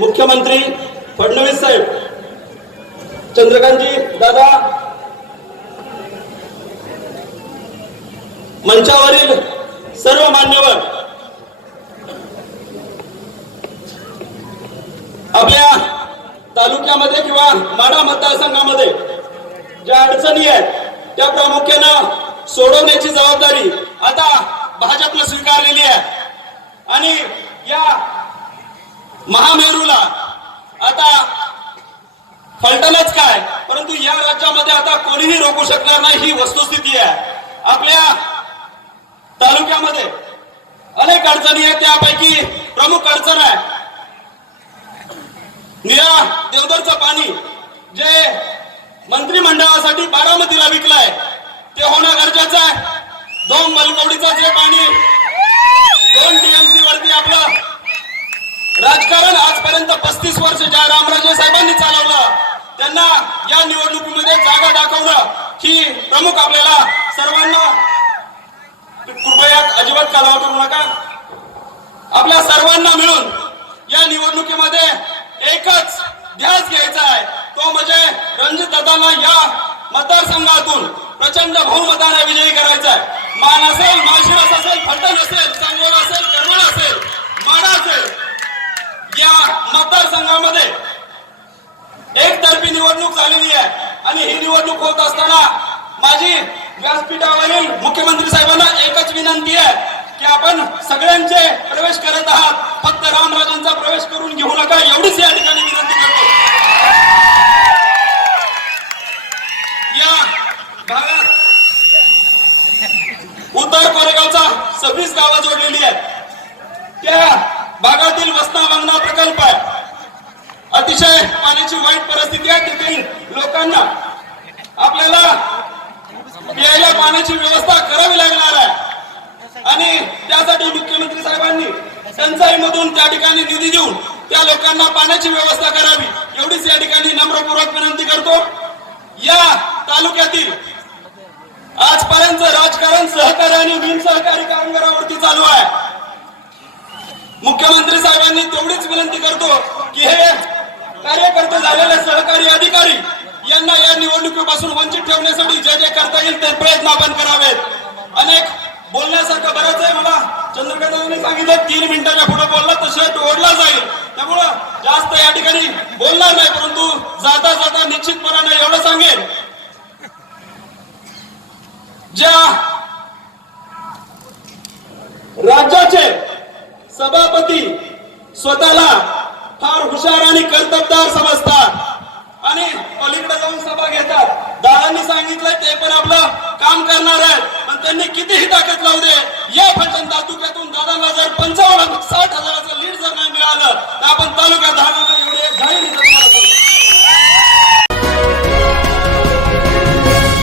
मुख्यमंत्री फडणवीस साहेब चंद्रकांतजी दादा मंचावरील सर्व मान्यवर आपल्या तालुक्यामध्ये किंवा माडा मतदारसंघामध्ये ज्या अडचणी आहेत त्या प्रामुख्यानं सोडवण्याची जबाबदारी आता भाजपनं स्वीकारलेली आहे. आणि या महामेरूला. आता फलटणच काय? परंतु या राज्यामध्ये आता कोणीही रोखू शकणार नाही ही वस्तुस्थिती आहे. आपल्या तालुक्यामध्ये अनेक अडचणी आहेत त्यापैकी प्रमुख अडचण आहे. निरा देवदरचं पाणी जे मंत्रिमंडळासाठी बारामतीला विकलाय ते होणं गरजेचं आहे. दोन मलकवडीचं जे पाणी रामराजे साहेबांनी चालवलं. त्यांना या निवडणुकीमध्ये जागा दाखवणं ही प्रमुख आपल्याला सर्वांना कृपया अजिबात कालावा करू नका. आपल्या सर्वांना मिळून या निवडणुकीमध्ये एकच ध्यास घ्यायचा आहे. तो म्हणजे रणजित दादांना या मतदारसंघातून प्रचंड बहुमताने विजयी करायचा आहे. मान असेल माळशिरस असेल फलटण असेल सांगोला असेल करमाळा असेल माडा असेल मतदारसंघामध्ये एकतर्फी निवडणूक झालेली आहे. आणि ही निवडणूक होत असताना माझी व्यासपीठावरील मुख्यमंत्री साहेबांना एकच विनंती आहे की आपण सगळ्यांचे प्रवेश करत आहात. फक्त रामराजांचा प्रवेश करून घेऊ नका. एवढीच या ठिकाणी विनंती करतो. या भागात उत्तर कोरेगावचा सव्वीस गावं जोडलेली आहेत. त्या भागातील वसना वांगणा प्रकल्प आहे. अतिशय पाण्याची वाईट परिस्थिती आहे तेथील लोकांना आपल्याला प्यायला पाण्याची व्यवस्था करावी लागणार आहे. आणि त्यासाठी मुख्यमंत्री साहेबांनी टंचाईमधून त्या ठिकाणी निधी देऊन त्या लोकांना पाण्याची व्यवस्था करावी. एवढीच या ठिकाणी नम्रपूर्वक विनंती करतो. या तालुक्यातील आजपर्यंत राजकारण सहकारी आणि बिनसहकारी कामगारावरती चालू आहे. मुख्यमंत्री साहेबांनी तेवढीच विनंती करतो की हे कार्यकर्ते झालेले सहकारी अधिकारी यांना या निवडणुकीपासून वंचित ठेवण्यासाठी जे जे करता येईल ते प्रयत्न आपण करावेत. अनेक बोलण्यासारखं बरंच आहे मला. चंद्रकांतांनी सांगितलं तीन मिनिटाच्या पुढे बोलला तर शर्ट ओढला जाईल. त्यामुळं जास्त या ठिकाणी बोलणार नाही परंतु जाता जाता निश्चितपणाने एवढं सांगेन. ज्या राज्याचे सभापती स्वतःला फार हुशार आणि कर्तबदार समजतात. आणि पलीकडे जाऊन सभा घेतात. दादांनी सांगितलंय ते पण आपलं काम करणार आहेत. पण त्यांनी कितीही ताकद लावू दे या फटन तालुक्यातून दादांना जर पंचावन्न साठ हजाराचं लीड जर नाही मिळालं